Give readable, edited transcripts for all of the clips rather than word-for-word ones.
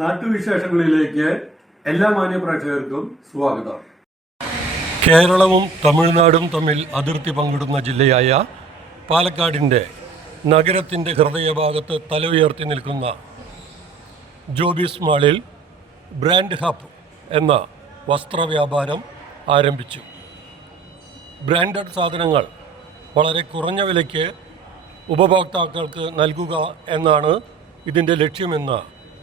നാട്ടുവിശേഷങ്ങളിലേക്ക് എല്ലാ മാന്യ പ്രേക്ഷകർക്കും സ്വാഗതം. കേരളവും തമിഴ്നാടും തമ്മിൽ അതിർത്തി പങ്കിടുന്ന ജില്ലയായ പാലക്കാടിൻ്റെ നഗരത്തിൻ്റെ ഹൃദയഭാഗത്ത് തല ഉയർത്തി നിൽക്കുന്ന ജോബീസ് മാളിൽ ബ്രാൻഡ് ഹബ് എന്ന വസ്ത്രവ്യാപാരം ആരംഭിച്ചു. ബ്രാൻഡഡ് സാധനങ്ങൾ വളരെ കുറഞ്ഞ വിലയ്ക്ക് ഉപഭോക്താക്കൾക്ക് നൽകുക എന്നാണ് ഇതിൻ്റെ ലക്ഷ്യമെന്ന്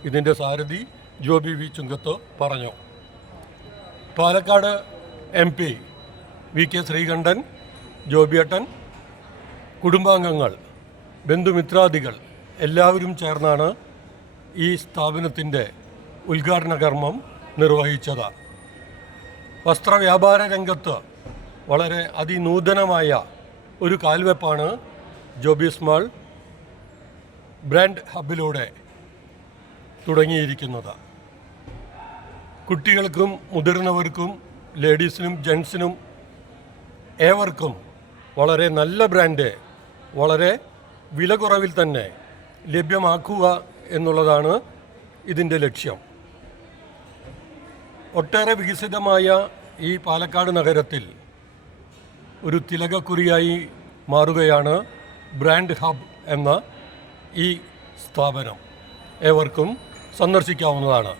ഇതിൻ്റെ സാരഥി ജോബി വി ചുങ്കത്ത് പറഞ്ഞു. പാലക്കാട് MP VK ശ്രീകണ്ഠൻ, ജോബിയേട്ടൻ, കുടുംബാംഗങ്ങൾ, ബന്ധുമിത്രാദികൾ എല്ലാവരും ചേർന്നാണ് ഈ സ്ഥാപനത്തിൻ്റെ ഉദ്ഘാടന കർമ്മം നിർവഹിച്ചത്. വസ്ത്രവ്യാപാര രംഗത്ത് വളരെ അതിനൂതനമായ ഒരു കാൽവെപ്പാണ് ജോബീസ് മാൾ ബ്രാൻഡ് ഹബിലൂടെ തുടങ്ങിയിരിക്കുന്നത്. കുട്ടികൾക്കും മുതിർന്നവർക്കും ലേഡീസിനും ജെൻസിനും ഏവർക്കും വളരെ നല്ല ബ്രാൻഡ് വളരെ വില കുറവിൽ തന്നെ ലഭ്യമാക്കുക എന്നുള്ളതാണ് ഇതിൻ്റെ ലക്ഷ്യം. ഒട്ടേറെ വികസിതമായ ഈ പാലക്കാട് നഗരത്തിൽ ഒരു തിലകക്കുറിയായി മാറുകയാണ് ബ്രാൻഡ് ഹബ് എന്ന ഈ സ്ഥാപനം. ഏവർക്കും സന്ദർശിക്കാവുന്നതാണ്.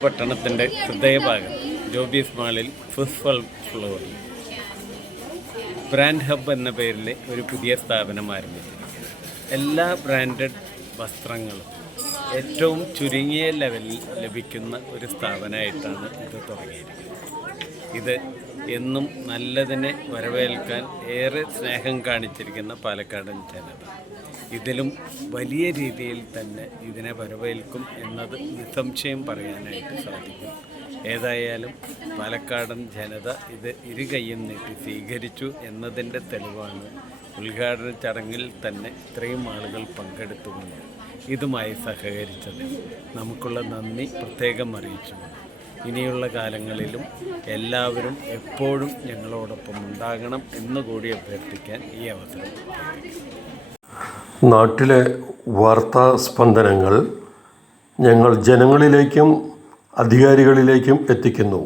പട്ടണത്തിൻ്റെ ഹൃദയഭാഗം ജോബീസ് മാളിൽ ഫസ്റ്റ് ഫ്ലോറിൽ ബ്രാൻഡ് ഹബ് എന്ന പേരിൽ ഒരു പുതിയ സ്ഥാപനം ആരംഭിച്ചിരിക്കുന്നു. എല്ലാ ബ്രാൻഡഡ് വസ്ത്രങ്ങളും ഏറ്റവും ചുരുങ്ങിയ ലെവലിൽ ലഭിക്കുന്ന ഒരു സ്ഥാപനമായിട്ടാണ് ഇത് തുടങ്ങിയിരിക്കുന്നത്. ഇത് എന്നും നല്ലതിനെ വരവേൽക്കാൻ ഏറെ സ്നേഹം കാണിച്ചിരിക്കുന്ന പാലക്കാടൻ ജനത ഇതിലും വലിയ രീതിയിൽ തന്നെ ഇതിനെ വരവേൽക്കും എന്നത് നിസ്സംശയം പറയാനായിട്ട് സാധിക്കും. ഏതായാലും പാലക്കാടൻ ജനത ഇത് ഇരുകൈയും നീട്ടി സ്വീകരിച്ചു എന്നതിൻ്റെ തെളിവാണ് ഉദ്ഘാടന ചടങ്ങിൽ തന്നെ ഇത്രയും ആളുകൾ പങ്കെടുത്തുകൊണ്ട് ഇതുമായി സഹകരിച്ചത്. നമുക്കുള്ള നന്ദി പ്രത്യേകം അറിയിച്ചു. ഇനിയുള്ള കാലങ്ങളിലും എല്ലാവരും എപ്പോഴും ഞങ്ങളോടൊപ്പം ഉണ്ടാകണം എന്നുകൂടി അഭ്യർത്ഥിക്കാൻ ഈ അവസരം. നാട്ടിലെ വാർത്താ സ്പന്ദനങ്ങൾ ഞങ്ങൾ ജനങ്ങളിലേക്കും അധികാരികളിലേക്കും എത്തിക്കുന്നു.